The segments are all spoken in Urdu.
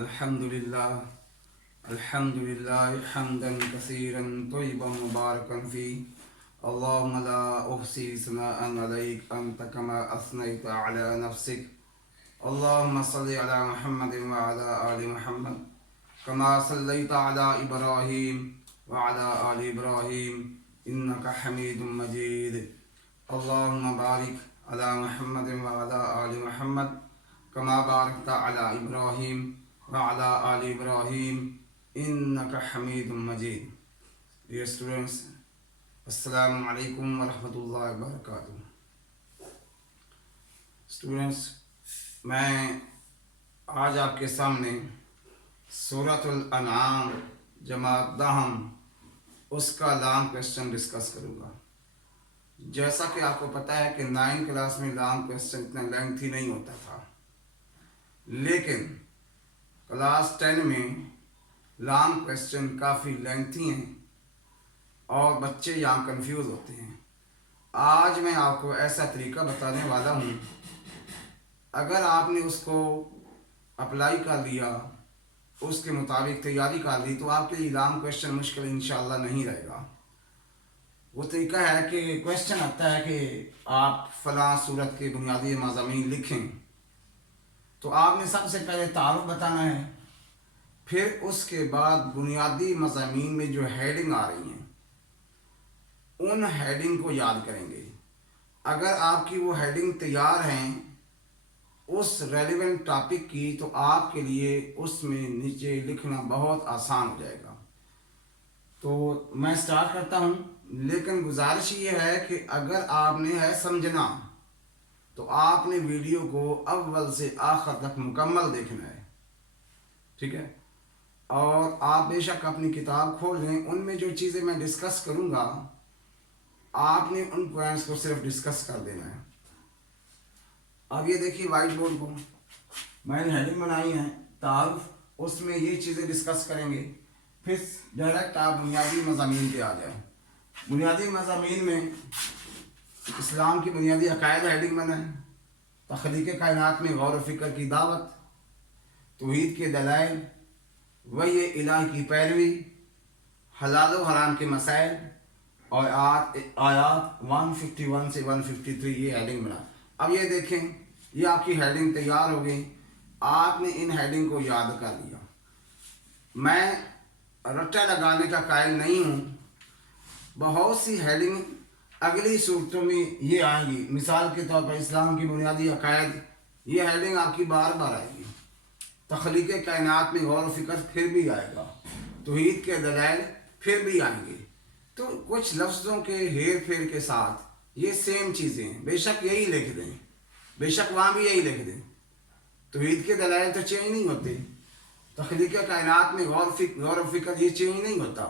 الحمدللہ حمدا کثیرا طیبا مبارکا فیہ اللہم لا احصی ثناء علیک انت کما اثنیت علی نفسک اللہم صلی علی محمد وعلی آل محمد کما صلیت علی ابراہیم وعلی آل ابراہیم انکا حمید مجید اللہم بارک علی محمد وعلی آل محمد کما بارکت علی ابراہیم وعلی آل ابراہیم انکا حمید مجید. Dear students, السلام علیکم ورحمۃ اللہ وبرکاتہ. Students, میں آج آپ کے سامنے سورۃ الانعام جماعت دہم اس کا لانگ کویسچن ڈسکس کروں گا. جیسا کہ آپ کو پتہ ہے کہ 9 کلاس میں لانگ کویسچن اتنا لینتھی نہیں ہوتا تھا، لیکن کلاس 10 میں لانگ کویسچن کافی لینتھی ہیں اور بچے یہاں کنفیوز ہوتے ہیں. آج میں آپ کو ایسا طریقہ بتانے والا ہوں، اگر آپ نے اس کو اپلائی کر لیا، اس کے مطابق تیاری کر لی، تو آپ کے لیے لانگ کویسچن مشکل انشاءاللہ نہیں رہے گا. وہ طریقہ ہے کہ کویسچن آتا ہے کہ آپ فلاں صورت کے بنیادی مضامین لکھیں، تو آپ نے سب سے پہلے تعارف بتانا ہے، پھر اس کے بعد بنیادی مضامین میں جو ہیڈنگ آ رہی ہیں ان ہیڈنگ کو یاد کریں گے. اگر آپ کی وہ ہیڈنگ تیار ہیں اس ریلیونٹ ٹاپک کی، تو آپ کے لیے اس میں نیچے لکھنا بہت آسان ہو جائے گا. تو میں سٹارٹ کرتا ہوں، لیکن گزارش یہ ہے کہ اگر آپ نے ہے سمجھنا تو آپ نے ویڈیو کو اول سے آخر تک مکمل دیکھنا ہے، ٹھیک ہے؟ اور آپ بے شک اپنی کتاب کھول لیں، ان میں جو چیزیں میں ڈسکس کروں گا آپ نے ان پوائنٹس کو صرف ڈسکس کر دینا ہے. اب یہ دیکھیے وائٹ بورڈ کو میں نے ہیڈنگ بنائی ہے تعارف، اس میں یہ چیزیں ڈسکس کریں گے، پھر ڈائریکٹ آپ بنیادی مضامین پہ آ جائیں. بنیادی مضامین میں اسلام کی بنیادی عقائد ہیڈنگ بنا ہے، تخلیق کائنات میں غور و فکر کی دعوت، توحید کے دلائل، وحی الہی کی پیروی، حلال و حرام کے مسائل، اور آیات 151 سے 153 یہ ہیڈنگ بنا. اب یہ دیکھیں، یہ آپ کی ہیڈنگ تیار ہو گئی، آپ نے ان ہیڈنگ کو یاد کر لیا. میں رٹا لگانے کا قائل نہیں ہوں، بہت سی ہیڈنگ اگلی صورتوں میں یہ آئیں گی. مثال کے طور پر اسلام کی بنیادی عقائد، یہ ہیڈنگ آپ کی بار بار آئے گی. تخلیق کائنات میں غور و فکر پھر بھی آئے گا، توحید کے دلائل پھر بھی آئیں گے. تو کچھ لفظوں کے ہیر پھیر کے ساتھ یہ سیم چیزیں ہیں، بے شک یہی لکھ دیں، بے شک وہاں بھی یہی لکھ دیں. توحید کے دلائل تو چینج نہیں ہوتے، تخلیق کائنات میں غور و فکر یہ چینج نہیں ہوتا.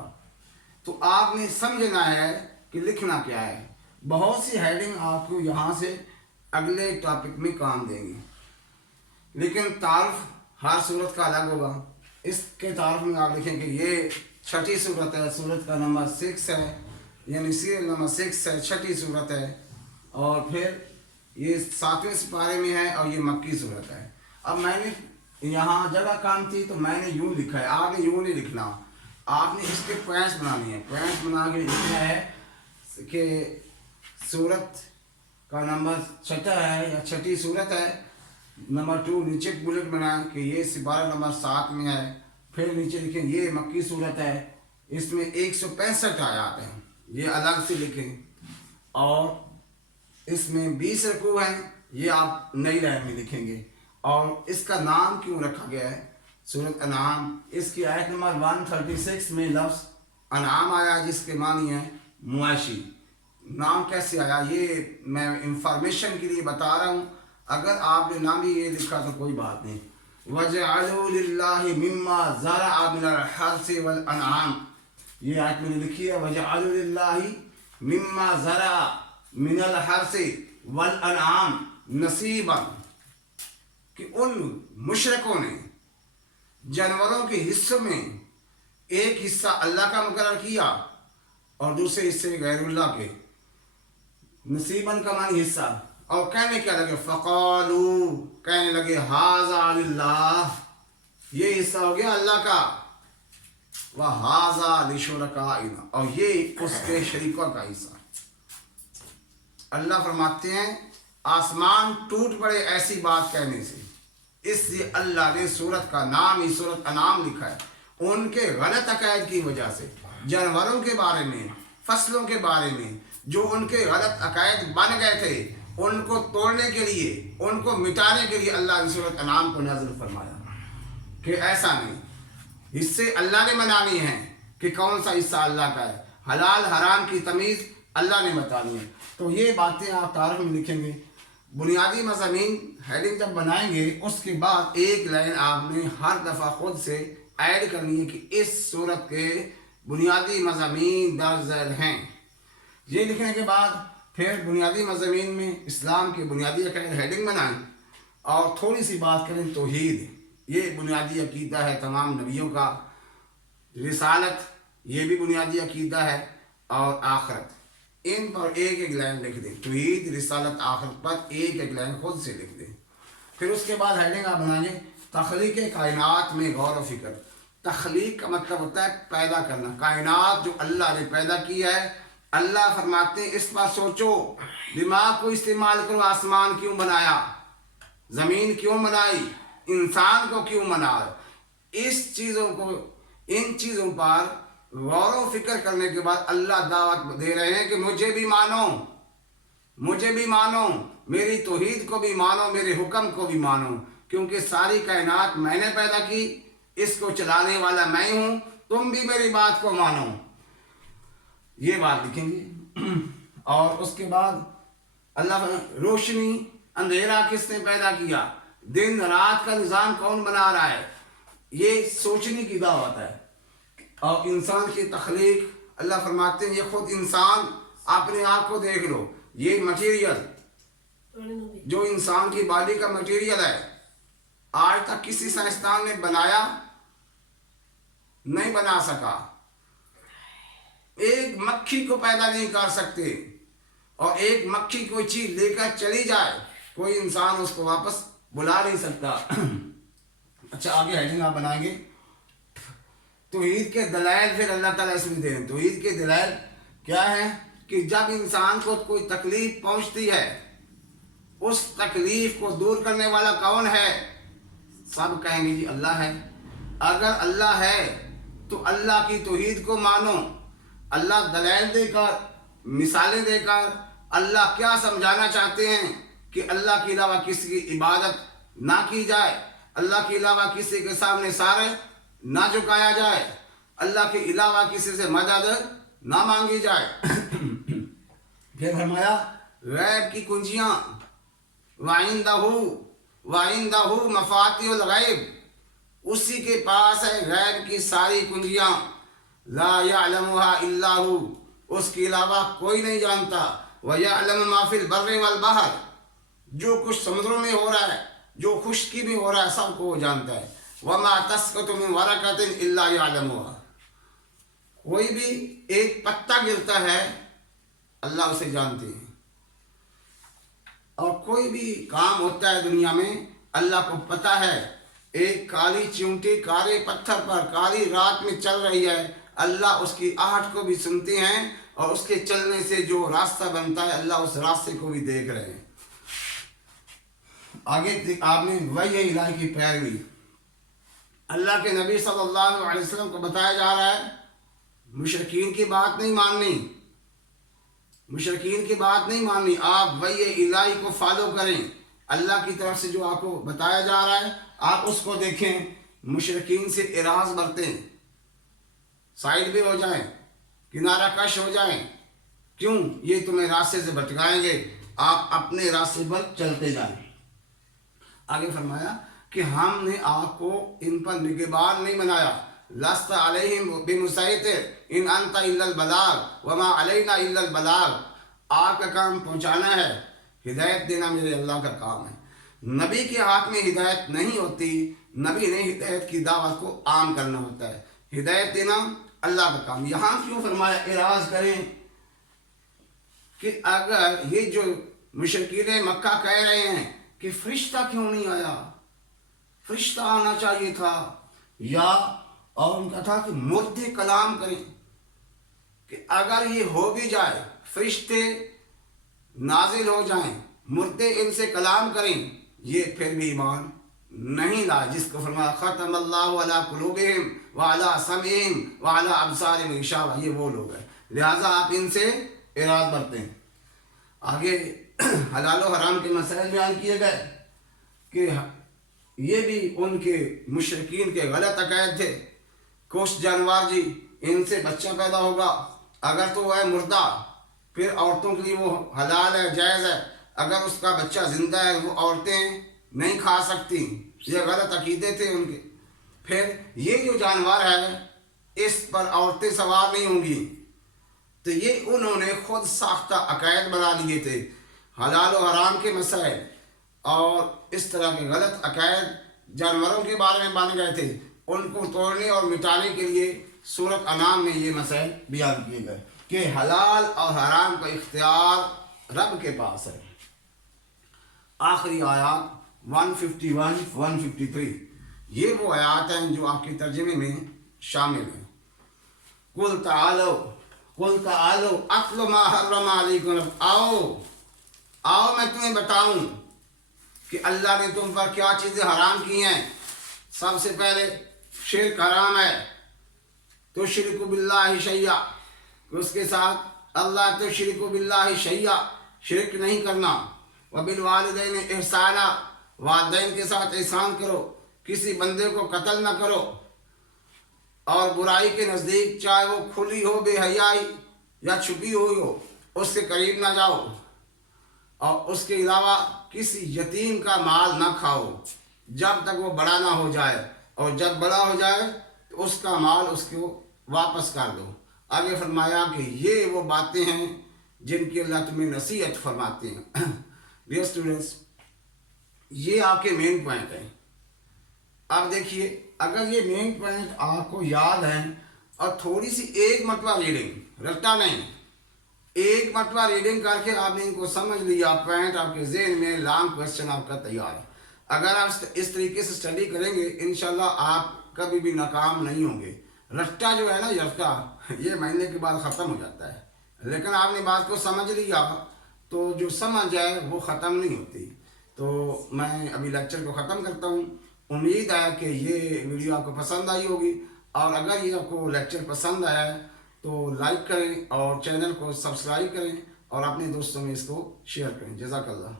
تو آپ نے سمجھنا ہے کہ لکھنا کیا ہے. بہت سی ہیڈنگ آپ کو یہاں سے اگلے ٹاپک میں کام دیں گی، لیکن تعارف ہر صورت کا الگ ہوگا. اس کے تعارف میں آپ لکھیں کہ یہ چھٹی صورت ہے، صورت کا نمبر 6 ہے، یعنی سیریل نمبر 6 ہے، چھٹی صورت ہے، اور پھر یہ 7ویں سپارے میں ہے اور یہ مکی صورت ہے. اب میں نے یہاں جگہ کام تھی تو میں نے یوں لکھا ہے، آپ نے یوں نہیں لکھنا، آپ نے اس کے پوائنٹس بنانے ہیں. پوائنٹس بنا کے لکھنا ہے کہ صورت کا نمبر چھٹا ہے یا چھٹی صورت ہے. نمبر 2 نیچے بلٹ بنائیں کہ یہ سپارہ نمبر 7 میں ہے. پھر نیچے لکھیں یہ مکی صورت ہے، اس میں 165 آیات ہیں، یہ الگ سے لکھیں. اور اس میں 20 رکوع ہیں، یہ آپ نئی لائن میں لکھیں گے. اور اس کا نام کیوں رکھا گیا ہے سورۃ انعام؟ اس کی آیت نمبر 136 میں لفظ انعام آیا جس کے معنی ہے مویشی. نام کیسے آیا یہ میں انفارمیشن کے لیے بتا رہا ہوں، اگر آپ نے نام ہی یہ لکھا تو کوئی بات نہیں. وَجَعَلُوا لِلَّهِ مِمَّا زَرَعَ مِنَ الْحَرْثِ وَالْأَنْعَامِ، یہ آیت میں نے لکھی ہے وَجَعَلُوا لِلَّهِ مِمَّا زَرَعَ مِنَ الْحَرْثِ وَالْأَنْعَامِ نَصِيبًا، کہ ان مشرکوں نے جانوروں کے حصوں میں ایک حصہ اللہ کا مقرر کیا اور دوسرے حصے غیر اللہ کے. نصیباً کا معنی حصہ. اور کہنے کیا لگے؟ فقالو، کہنے لگے ہاذا للہ، یہ حصہ ہو گیا اللہ کا، وَهَذَا لِشُرَكَائِنَا، اور یہ اس کے شریکوں کا حصہ۔ اللہ فرماتے ہیں آسمان ٹوٹ پڑے ایسی بات کہنے سے، اس لیے اللہ نے سورت کا نام ہی سورت انعام لکھا ہے۔ ان کے غلط عقائد کی وجہ سے، جانوروں کے بارے میں، فصلوں کے بارے میں جو ان کے غلط عقائد بن گئے تھے، ان کو توڑنے کے لیے، ان کو مٹانے کے لیے اللہ نے سورت انعام کو نازل فرمایا کہ ایسا نہیں، حصے اللہ نے بنانی ہیں کہ کون سا حصہ اللہ کا ہے، حلال حرام کی تمیز اللہ نے بتانی ہے۔ تو یہ باتیں آپ تاریخ میں لکھیں گے، بنیادی مضامین ہیڈنگ جب بنائیں گے اس کے بعد ایک لائن آپ نے ہر دفعہ خود سے ایڈ کرنی ہے کہ اس صورت کے بنیادی مضامین درج ذیل ہیں۔ یہ لکھنے کے بعد پھر بنیادی مضامین میں اسلام کے بنیادی عقائد ہیڈنگ بنائیں اور تھوڑی سی بات کریں توحید، یہ بنیادی عقیدہ ہے تمام نبیوں کا، رسالت یہ بھی بنیادی عقیدہ ہے، اور آخرت، ان پر ایک ایک لائن لکھ دیں، توحید، رسالت، آخرت پر ایک ایک لائن خود سے لکھ دیں۔ پھر اس کے بعد ہیڈنگ آپ بنائیں گے تخلیق کائنات میں غور و فکر۔ تخلیق کا مطلب ہوتا ہے پیدا کرنا، کائنات جو اللہ نے پیدا کی ہے، اللہ فرماتے ہیں اس پر سوچو، دماغ کو استعمال کرو، آسمان کیوں بنایا، زمین کیوں بنائی، انسان کو کیوں بنایا، ان چیزوں پر غور و فکر کرنے کے بعد اللہ دعوت دے رہے ہیں کہ مجھے بھی مانو، میری توحید کو بھی مانو، میرے حکم کو بھی مانو، کیونکہ ساری کائنات میں نے پیدا کی، اس کو چلانے والا میں ہوں، تم بھی میری بات کو مانو۔ یہ بات لکھیں گے۔ اور اس کے بعد اللہ روشنی اندھیرا کس نے پیدا کیا، دن رات کا نظام کون بنا رہا ہے، یہ سوچنے کی دعوت ہے۔ اور انسان کی تخلیق، اللہ فرماتے ہیں یہ خود انسان اپنے آپ کو دیکھ لو، یہ مٹیریل جو انسان کی باڈی کا مٹیریل ہے، آج تک کسی سائنسدان نے نہیں بنا سکا، ایک مکھی کو پیدا نہیں کر سکتے، اور ایک مکھی کوئی چیز لے کر چلی جائے کوئی انسان اس کو واپس بلا نہیں سکتا۔ اچھا آگے ہیڈنگ آپ بنائیں گے توحید کے دلائل، پھر اللہ تعالیٰ اس میں دے رہے ہیں توحید کے دلائل کیا ہے کہ جب انسان کو کوئی تکلیف پہنچتی ہے، اس تکلیف کو دور کرنے والا کون ہے، سب کہیں گے جی اللہ ہے۔ اگر اللہ ہے تو اللہ کی توحید کو مانو، اللہ دلائل دے کر، مثالیں دے کر اللہ کیا سمجھانا چاہتے ہیں کہ اللہ کے علاوہ کسی کی عبادت نہ کی جائے، اللہ کے علاوہ کسی کے سامنے سارے نہ جھکایا جائے، اللہ کے علاوہ کسی سے مدد نہ مانگی جائے۔ پھر فرمایا غیب کی کنجیاں، وَعِندَهُ مَفَاتِحُ الْغَیْبِ، اسی کے پاس ہے غیب کی ساری کنجیاں، لا يعلمها الا هو، اس کے علاوہ کوئی نہیں جانتا، وَيَعْلَمُ مَا فِي الْبَرِّ وَالْبَحْرِ، جو کچھ سمندروں میں ہو رہا ہے، جو خشکی میں ہو رہا ہے، سب کو وہ جانتا ہے۔ وَمَا تَسْقُطُ مِنْ وَرَقَةٍ إِلَّا يَعْلَمُهَا، کوئی بھی ایک پتا گرتا ہے اللہ اسے جانتے ہیں، اور کوئی بھی کام ہوتا ہے دنیا میں اللہ کو پتہ ہے۔ ایک کالی چیونٹی کالے پتھر پر کالی رات میں چل رہی ہے، اللہ اس کی آہٹ کو بھی سنتے ہیں، اور اس کے چلنے سے جو راستہ بنتا ہے اللہ اس راستے کو بھی دیکھ رہے ہیں۔ آگے آپ نے وحی الہی کی پیروی، اللہ کے نبی صلی اللہ علیہ وسلم کو بتایا جا رہا ہے مشرکین کی بات نہیں ماننی، آپ وحی الہی کو فالو کریں، اللہ کی طرف سے جو آپ کو بتایا جا رہا ہے آپ اس کو دیکھیں، مشرکین سے اعراض برتیں، سائڈ بھی ہو جائیں، کنارہ کش ہو جائیں، کیوں؟ یہ تمہیں راستے سے بھٹکائیں گے، آپ اپنے راستے پر چلتے جائیں۔ آگے فرمایا کہ ہم نے آپ کو ان پر نگہبان نہیں بنایا، لست علیہم بمسیطر ان انت الا البلاغ وما علینا الا البلاغ، آپ کا کام پہنچانا ہے، ہدایت دینا میرے اللہ کا کام ہے۔ نبی کے ہاتھ میں ہدایت نہیں ہوتی، نبی نے ہدایت کی دعوت کو عام کرنا ہوتا ہے، ہدایت دینا اللہ کا کام۔ یہاں کیوں فرمایا اعراض کریں کہ اگر یہ جو مشرکین مکہ کہہ رہے ہیں کہ فرشتہ کیوں نہیں آیا، فرشتہ آنا چاہیے تھا، یا اور ان کا تھا کہ مردے کلام کریں، کہ اگر یہ ہو بھی جائے، فرشتے نازل ہو جائیں، مردے ان سے کلام کریں، یہ پھر بھی ایمان نہیں لائے، جس کو فرمایا ختم اللہ علی قلوبہم وعلی سمعہم وعلی ابصارہم غشاوہ، یہ وہ لوگ ہیں، لہٰذا آپ ان سے اعراض برتیں۔ آگے حلال و حرام کے مسائل بیان کیے گئے کہ یہ بھی ان کے مشرکین کے غلط عقائد تھے، کچھ جانور جی ان سے بچہ پیدا ہوگا، اگر تو وہ ہے مردہ پھر عورتوں کے لیے وہ حلال ہے، جائز ہے، اگر اس کا بچہ زندہ ہے وہ عورتیں نہیں کھا سکتی، یہ غلط عقیدے تھے ان کے۔ پھر یہ جو جانور ہے اس پر عورتیں سوار نہیں ہوں گی، تو یہ انہوں نے خود ساختہ عقائد بنا لیے تھے، حلال و حرام کے مسائل اور اس طرح کے غلط عقائد جانوروں کے بارے میں بن گئے تھے، ان کو توڑنے اور مٹانے کے لیے سورۃ انعام میں یہ مسائل بیان کیے گئے کہ حلال اور حرام کا اختیار رب کے پاس ہے۔ آخری آیات 151 153 یہ وہ آیات ہیں جو آپ کے ترجمے میں شامل ہیں۔ قل تعالو اتل ما حرم علیکم، آؤ میں تمہیں بتاؤں کہ اللہ نے تم پر کیا چیزیں حرام کی ہیں۔ سب سے پہلے شرک حرام ہے، تو شرک باللہ شیئا، اس کے ساتھ اللہ تو شرک باللہ شیئا، شرک نہیں کرنا، وبالوالدین احسانا، والدین کے ساتھ احسان کرو، کسی بندے کو قتل نہ کرو، اور برائی کے نزدیک چاہے وہ کھلی ہو بے حیائی یا چھپی ہوئی ہو اس سے قریب نہ جاؤ، اور اس کے علاوہ کسی یتیم کا مال نہ کھاؤ جب تک وہ بڑا نہ ہو جائے، اور جب بڑا ہو جائے تو اس کا مال اس کو واپس کر دو۔ آگے فرمایا کہ یہ وہ باتیں ہیں جن کی اللہ تمہیں نصیحت فرماتے ہیں۔ ڈیئر اسٹوڈنٹس، یہ آپ کے مین پوائنٹ ہیں۔ اب دیکھیے، اگر یہ مین پوائنٹ آپ کو یاد ہیں اور تھوڑی سی ایک مرتبہ ریڈنگ، رٹا نہیں، ایک مرتبہ ریڈنگ کر کے آپ نے ان کو سمجھ لیا، پوائنٹ آپ کے ذہن میں، لانگ کویسچن آپ کا تیار ہے۔ اگر آپ اس طریقے سے اسٹڈی کریں گے انشاءاللہ آپ کبھی بھی ناکام نہیں ہوں گے۔ رٹا جو ہے نا، رٹا یہ مہینے کے بعد ختم ہو جاتا ہے، لیکن آپ نے بات کو سمجھ لیا تو جو سمجھ ہے وہ ختم نہیں ہوتی۔ تو میں ابھی لیکچر کو ختم کرتا ہوں، امید ہے کہ یہ ویڈیو آپ کو پسند آئی ہوگی، اور اگر یہ آپ کو لیکچر پسند آیا ہے تو لائک کریں اور چینل کو سبسکرائب کریں اور اپنے دوستوں میں اس کو شیئر کریں۔ جزاک اللہ۔